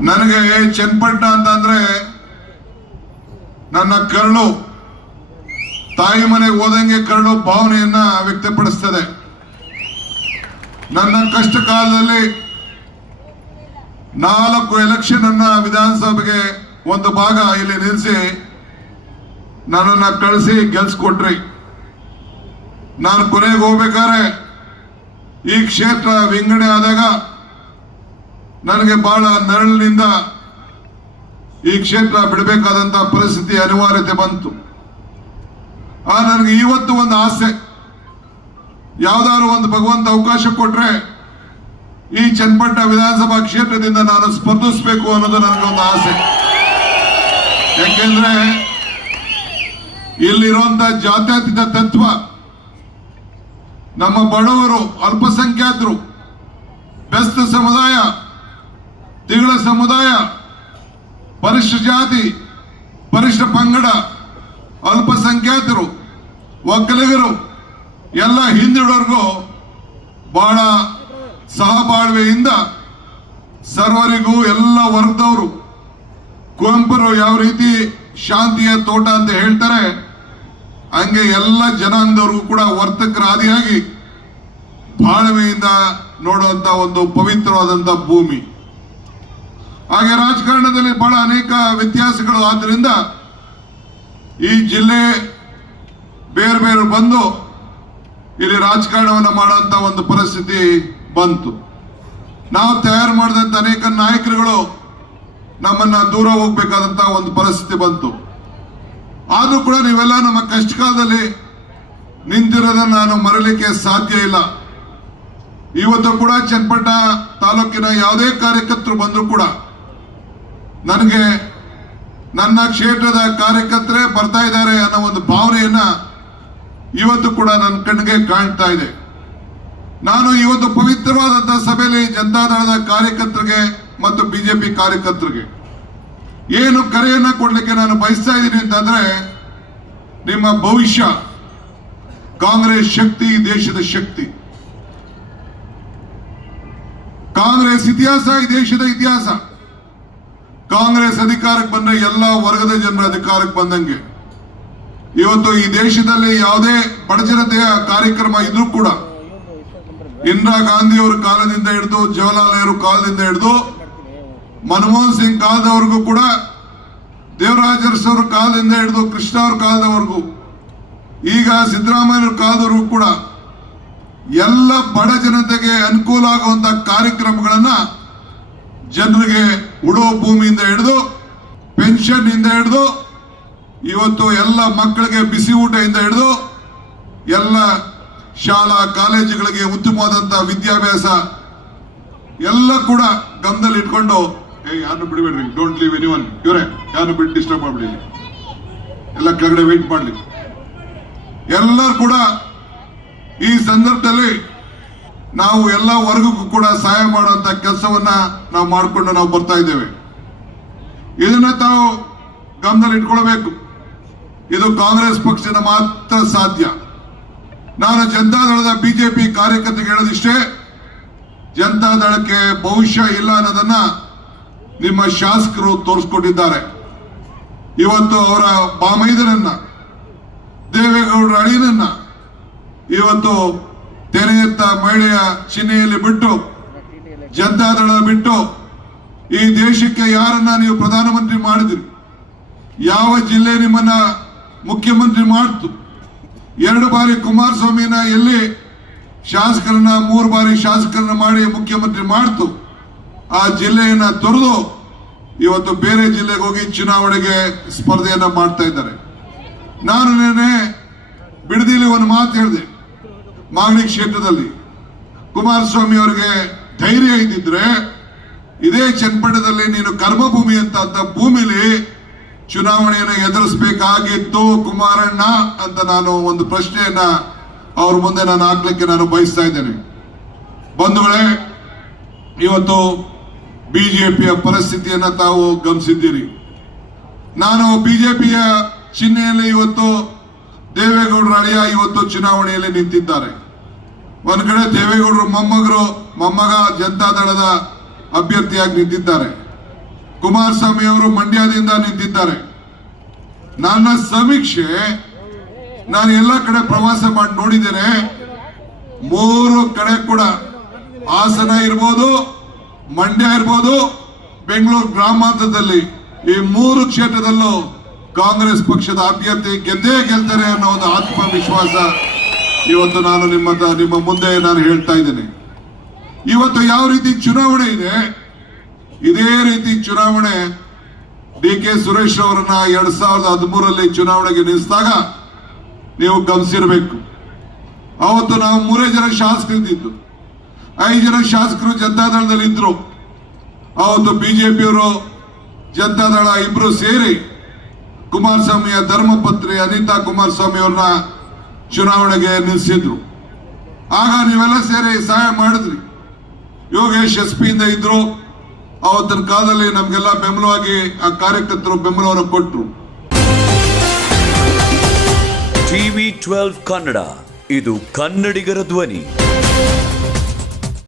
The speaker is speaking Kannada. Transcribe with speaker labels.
Speaker 1: ನನಗೆ ಚನ್ನಪಟ್ಟಣ ಅಂತಂದ್ರೆ ನನ್ನ ಕರುಳು. ತಾಯಿ ಮನೆಗೆ ಹೋದಂಗೆ ಕರುಳು ಭಾವನೆಯನ್ನ ವ್ಯಕ್ತಪಡಿಸ್ತದೆ. ನನ್ನ ಕಷ್ಟ ಕಾಲದಲ್ಲಿ ನಾಲ್ಕು ಎಲೆಕ್ಷನ್ ಅನ್ನ ವಿಧಾನಸಭೆಗೆ ಒಂದು ಭಾಗ ಇಲ್ಲಿ ನಿಲ್ಲಿಸಿ ನನ್ನನ್ನು ಕಳಿಸಿ ಗೆಲ್ಸ್ಕೊಟ್ರಿ. ನಾನು ಕೊನೆಗೆ ಹೋಗ್ಬೇಕಾದ್ರೆ ಈ ಕ್ಷೇತ್ರ ವಿಂಗಡಣೆ ಆದಾಗ ನನಗೆ ಬಹಳ ನೆರಳಿನಿಂದ ಈ ಕ್ಷೇತ್ರ ಬಿಡಬೇಕಾದಂತಹ ಪರಿಸ್ಥಿತಿ ಅನಿವಾರ್ಯತೆ ಬಂತು. ಆ, ನನಗೆ ಇವತ್ತು ಒಂದು ಆಸೆ. ಯಾವ್ದಾದ್ರು ಒಂದು ಭಗವಂತ ಅವಕಾಶ ಕೊಟ್ರೆ ಈ ಚನ್ನಪಟ್ಟಣ ವಿಧಾನಸಭಾ ಕ್ಷೇತ್ರದಿಂದ ನಾನು ಸ್ಪರ್ಧಿಸಬೇಕು ಅನ್ನೋದು ನನಗೆ ಒಂದು ಆಸೆ. ಯಾಕೆಂದ್ರೆ ಇಲ್ಲಿರುವಂತ ಜಾತ್ಯತೀತ ತತ್ವ ನಮ್ಮ ಬಡವರು, ಅಲ್ಪಸಂಖ್ಯಾತರು, ಬೆಸ್ತ ಸಮುದಾಯ ಸಮುದಾಯ, ಪರಿಶಿಷ್ಟ ಜಾತಿ, ಪರಿಶಿಷ್ಟ ಪಂಗಡ, ಅಲ್ಪಸಂಖ್ಯಾತರು, ಒಕ್ಕಲಿಗರು, ಎಲ್ಲ ಹಿಂದುಳಿದವ್ರಿಗೂ ಬಹಳ ಸಹಬಾಳ್ವೆಯಿಂದ ಸರ್ವರಿಗೂ ಎಲ್ಲ ವರ್ಗದವರು ಕುವೆಂಪುರು ಯಾವ ರೀತಿ ಶಾಂತಿಯ ತೋಟ ಅಂತ ಹೇಳ್ತಾರೆ, ಹಂಗೆ ಎಲ್ಲ ಜನಾಂಗದವರು ಕೂಡ ವರ್ತಕರಾದಿಯಾಗಿ ಬಾಳ್ವೆಯಿಂದ ನೋಡುವಂತ ಒಂದು ಪವಿತ್ರವಾದಂತ ಭೂಮಿ. ಹಾಗೆ ರಾಜಕಾರಣದಲ್ಲಿ ಬಹಳ ಅನೇಕ ವ್ಯತ್ಯಾಸಗಳು ಆದ್ದರಿಂದ ಈ ಜಿಲ್ಲೆ ಬೇರೆ ಬೇರೆ ಬಂದು ಇಲ್ಲಿ ರಾಜಕಾರಣವನ್ನು ಮಾಡುವಂತ ಒಂದು ಪರಿಸ್ಥಿತಿ ಬಂತು. ನಾವು ತಯಾರು ಮಾಡಿದಂತ ಅನೇಕ ನಾಯಕರುಗಳು ನಮ್ಮನ್ನ ದೂರ ಹೋಗ್ಬೇಕಾದಂತ ಒಂದು ಪರಿಸ್ಥಿತಿ ಬಂತು. ಆದರೂ ಕೂಡ ನೀವೆಲ್ಲ ನಮ್ಮ ಕಷ್ಟ ಕಾಲದಲ್ಲಿ ನಿಂತಿರೋದನ್ನ ನಾನು ಮರಲಿಕ್ಕೆ ಸಾಧ್ಯ ಇಲ್ಲ. ಇವತ್ತು ಕೂಡ ಚನ್ನಪಟ್ಟ ತಾಲೂಕಿನ ಯಾವುದೇ ಕಾರ್ಯಕರ್ತರು ಬಂದರೂ ಕೂಡ ನನಗೆ ನನ್ನ ಕ್ಷೇತ್ರದ ಕಾರ್ಯಕರ್ತರೇ ಬರ್ತಾ ಇದ್ದಾರೆ ಅನ್ನೋ ಒಂದು ಭಾವನೆಯನ್ನ ಇವತ್ತು ಕೂಡ ನನ್ನ ಕಣ್ಣಿಗೆ ಕಾಣ್ತಾ ಇದೆ. ನಾನು ಇವತ್ತು ಪವಿತ್ರವಾದಂತಹ ಸಭೆಯಲ್ಲಿ ಜನತಾದಳದ ಕಾರ್ಯಕರ್ತರಿಗೆ ಮತ್ತು ಬಿಜೆಪಿ ಕಾರ್ಯಕರ್ತರಿಗೆ ಏನು ಕರೆಯನ್ನ ಕೊಡ್ಲಿಕ್ಕೆ ನಾನು ಬಯಸ್ತಾ ಇದ್ದೀನಿ ಅಂತಂದ್ರೆ ನಿಮ್ಮ ಭವಿಷ್ಯ, ಕಾಂಗ್ರೆಸ್ ಶಕ್ತಿ, ದೇಶದ ಶಕ್ತಿ. ಕಾಂಗ್ರೆಸ್ ಇತಿಹಾಸ, ಈ ದೇಶದ ಇತಿಹಾಸ. ಕಾಂಗ್ರೆಸ್ ಅಧಿಕಾರಕ್ಕೆ ಬಂದ್ರೆ ಎಲ್ಲ ವರ್ಗದ ಜನರ ಅಧಿಕಾರಕ್ಕೆ ಬಂದಂಗೆ. ಇವತ್ತು ಈ ದೇಶದಲ್ಲಿ ಯಾವುದೇ ಬಡಜನತೆಯ ಕಾರ್ಯಕ್ರಮ ಇದ್ರೂ ಕೂಡ ಇಂದಿರಾ ಗಾಂಧಿ ಅವರ ಕಾಲದಿಂದ ಹಿಡಿದು, ಜವಾಹರ್ಲಾಲ್ ನೆಹರು ಕಾಲದಿಂದ ಹಿಡಿದು, ಮನಮೋಹನ್ ಸಿಂಗ್ ಕಾಲದವರೆಗೂ ಕೂಡ ದೇವರಾಜ ಅರಸು ಅವ್ರ ಕಾಲದಿಂದ ಹಿಡಿದು, ಕೃಷ್ಣ ಅವ್ರ ಕಾಲದವರೆಗೂ, ಈಗ ಸಿದ್ದರಾಮಯ್ಯ ಕಾಲದವರೆಗೂ ಕೂಡ ಎಲ್ಲ ಬಡ ಜನತೆಗೆ ಅನುಕೂಲ ಆಗುವಂತ ಕಾರ್ಯಕ್ರಮಗಳನ್ನ ಜನರಿಗೆ ಉಡೋ ಭೂಮಿಯಿಂದ ಹಿಡಿದು ಪೆನ್ಷನ್ ಇಂದ ಹಿಡಿದು, ಇವತ್ತು ಎಲ್ಲ ಮಕ್ಕಳಿಗೆ ಬಿಸಿ ಊಟದಿಂದ ಹಿಡಿದು, ಎಲ್ಲ ಶಾಲಾ ಕಾಲೇಜುಗಳಿಗೆ ಉತ್ತಮವಾದಂತ ವಿದ್ಯಾಭ್ಯಾಸ ಎಲ್ಲ ಕೂಡ ಗಮನದಲ್ಲಿ ಇಟ್ಕೊಂಡು, ಏ, ಯಾರನ್ನು ಬಿಡಬೇಡ್ರಿ ಡೋಂಟ್ ಲೀವ್ ಎನಿ ಒನ್ ಇವರೇ, ಯಾರನ್ನು ಬಿಟ್ಟು ಡಿಸ್ಟರ್ಬ್ ಮಾಡಬೇಡಿ ಎಲ್ಲ ಕೆಳಗಡೆ ವೆಯ್ಟ್ ಮಾಡಲಿ. ಎಲ್ಲರೂ ಕೂಡ ಈ ಸಂದರ್ಭದಲ್ಲಿ ನಾವು ಎಲ್ಲ ವರ್ಗಕ್ಕೂ ಕೂಡ ಸಹಾಯ ಮಾಡುವಂತ ಕೆಲಸವನ್ನ ನಾವು ಮಾಡಿಕೊಂಡು ನಾವು ಬರ್ತಾ ಇದ್ದೇವೆ. ಇದನ್ನ ತಾವು ಗಮನದಲ್ಲಿ ಇಟ್ಕೊಳ್ಬೇಕು. ಇದು ಕಾಂಗ್ರೆಸ್ ಪಕ್ಷದ ಮಾತ್ರ ಸಾಧ್ಯ. ನಾನು ಜನತಾದಳದ ಬಿಜೆಪಿ ಕಾರ್ಯಕರ್ತರಿಗೆ ಹೇಳೋದಿಷ್ಟೇ, ಜನತಾದಳಕ್ಕೆ ಭವಿಷ್ಯ ಇಲ್ಲ ಅನ್ನೋದನ್ನ ನಿಮ್ಮ ಶಾಸಕರು ತೋರಿಸ್ಕೊಟ್ಟಿದ್ದಾರೆ. ಇವತ್ತು ಅವರ ಬಾಮೈದನನ್ನ, ದೇವೇಗೌಡರ ಅಳಿಯನನ್ನ, ಇವತ್ತು ತೆರೆಯತ್ತ ಮಹಿಳೆಯ ಚಿಹ್ನೆಯಲ್ಲಿ ಬಿಟ್ಟು, ಜನತಾದಳ ಬಿಟ್ಟು, ಈ ದೇಶಕ್ಕೆ ಯಾರನ್ನ ನೀವು ಪ್ರಧಾನಮಂತ್ರಿ ಮಾಡಿದ್ರಿ? ಯಾವ ಜಿಲ್ಲೆ ನಿಮ್ಮನ್ನ ಮುಖ್ಯಮಂತ್ರಿ ಮಾಡ್ತು? ಎರಡು ಬಾರಿ ಕುಮಾರಸ್ವಾಮಿನ ಎಲ್ಲಿ ಶಾಸಕರನ್ನ, ಮೂರು ಬಾರಿ ಶಾಸಕರನ್ನ ಮಾಡಿ ಮುಖ್ಯಮಂತ್ರಿ ಮಾಡ್ತು? ಆ ಜಿಲ್ಲೆಯನ್ನ ತೊರೆದು ಇವತ್ತು ಬೇರೆ ಜಿಲ್ಲೆಗೆ ಹೋಗಿ ಚುನಾವಣೆಗೆ ಸ್ಪರ್ಧೆಯನ್ನ ಮಾಡ್ತಾ ಇದ್ದಾರೆ. ನಾನು ನಿನ್ನೆ ಬಿಡದಿಲಿ ಒಂದು ಮಾತು ಹೇಳಿದೆ. ಮಾಗಡಿ ಕ್ಷೇತ್ರದಲ್ಲಿ ಕುಮಾರಸ್ವಾಮಿ ಅವರಿಗೆ ಧೈರ್ಯ ಇದ್ದಿದ್ರೆ, ಇದೇ ಚನ್ನಪಟ್ಟಣದಲ್ಲಿ ನೀನು ಕರ್ಮಭೂಮಿ ಅಂತ ಭೂಮಿಲಿ ಚುನಾವಣೆಯನ್ನು ಎದುರಿಸಬೇಕಾಗಿತ್ತು ಕುಮಾರಣ್ಣ ಅಂತ ನಾನು ಒಂದು ಪ್ರಶ್ನೆಯನ್ನ ಅವ್ರ ಮುಂದೆ ನಾನು ಹಾಕ್ಲಿಕ್ಕೆ ನಾನು ಬಯಸ್ತಾ ಇದ್ದೇನೆ. ಬಂಧುಗಳೇ, ಇವತ್ತು ಬಿಜೆಪಿಯ ಪರಿಸ್ಥಿತಿಯನ್ನ ತಾವು ಗಮನಿಸಿದ್ದೀರಿ. ನಾನು ಬಿಜೆಪಿಯ ಚಿಹ್ನೆಯಲ್ಲಿ ಇವತ್ತು ದೇವೇಗೌಡರ ಅಳಿಯ ಇವತ್ತು ಚುನಾವಣೆಯಲ್ಲಿ ನಿಂತಿದ್ದಾರೆ. ಒಂದ್ ಕಡೆ ದೇವೇಗೌಡರು ಮೊಮ್ಮಗರು, ಮೊಮ್ಮಗ ಜನತಾ ದಳದ ಅಭ್ಯರ್ಥಿಯಾಗಿ ನಿಂತಿದ್ದಾರೆ. ಕುಮಾರಸ್ವಾಮಿ ಅವರು ಮಂಡ್ಯದಿಂದ ನಿಂತಿದ್ದಾರೆ. ನನ್ನ ಸಮೀಕ್ಷೆ, ನಾನು ಎಲ್ಲ ಕಡೆ ಪ್ರವಾಸ ಮಾಡಿ ನೋಡಿದ್ದೇನೆ. ಮೂರು ಕಡೆ ಕೂಡ ಹಾಸನ ಇರ್ಬೋದು, ಮಂಡ್ಯ ಇರ್ಬೋದು, ಬೆಂಗಳೂರು ಗ್ರಾಮಾಂತರದಲ್ಲಿ ಈ ಮೂರು ಕ್ಷೇತ್ರದಲ್ಲೂ ಕಾಂಗ್ರೆಸ್ ಪಕ್ಷದ ಅಭ್ಯರ್ಥಿ ಗೆದ್ದೇ ಗೆಲ್ತಾರೆ ಅನ್ನೋ ಒಂದು ಆತ್ಮವಿಶ್ವಾಸ. ಇವತ್ತು ನಾನು ನಿಮ್ಮ ನಿಮ್ಮ ಮುಂದೆ ನಾನು ಹೇಳ್ತಾ ಇದ್ದೇನೆ. ಇವತ್ತು ಯಾವ ರೀತಿ ಚುನಾವಣೆ ಇದೆ, ಇದೇ ರೀತಿ ಚುನಾವಣೆ ಡಿ ಕೆ ಸುರೇಶ್ ಅವರನ್ನ ಎರಡ್ ಸಾವಿರದ ಹದಿಮೂರಲ್ಲಿ ಚುನಾವಣೆಗೆ ನಿಲ್ಲಿಸಿದಾಗ ನೀವು ಗಮನಿಸಿರ್ಬೇಕು. ಅವತ್ತು ನಾವು ಮೂರೇ ಜನ ಶಾಸಕರಿದ್ದು ಐದು ಜನ ಶಾಸಕರು ಜನತಾದಳದಲ್ಲಿ ಇದ್ರು. ಅವತ್ತು ಬಿಜೆಪಿಯವರು ಜನತಾದಳ ಇಬ್ರು ಸೇರಿ ಕುಮಾರಸ್ವಾಮಿಯ ಧರ್ಮಪತ್ರಿ ಅನಿತಾ ಕುಮಾರಸ್ವಾಮಿ ಅವ್ರನ್ನ ಚುನಾವಣೆಗೆ ನಿಲ್ಲಿಸಿದ್ರು ಆಗ ನೀವೆಲ್ಲ ಸೇರಿ ಸಹಾಯ ಮಾಡಿದ್ರಿ. ಯೋಗೇಶ್ ಎಸ್ ಪಿಯಿಂದ ಇದ್ರು. ಅವತ್ತಿನ ಕಾಲದಲ್ಲಿ ನಮ್ಗೆಲ್ಲ ಬೆಂಬಲವಾಗಿ ಆ ಕಾರ್ಯಕರ್ತರು ಬೆಂಬಲವನ್ನು ಕೊಟ್ಟರು
Speaker 2: ಟಿವಿ ಟ್ವೆಲ್ವ್ ಕನ್ನಡ, ಇದು ಕನ್ನಡಿಗರ ಧ್ವನಿ.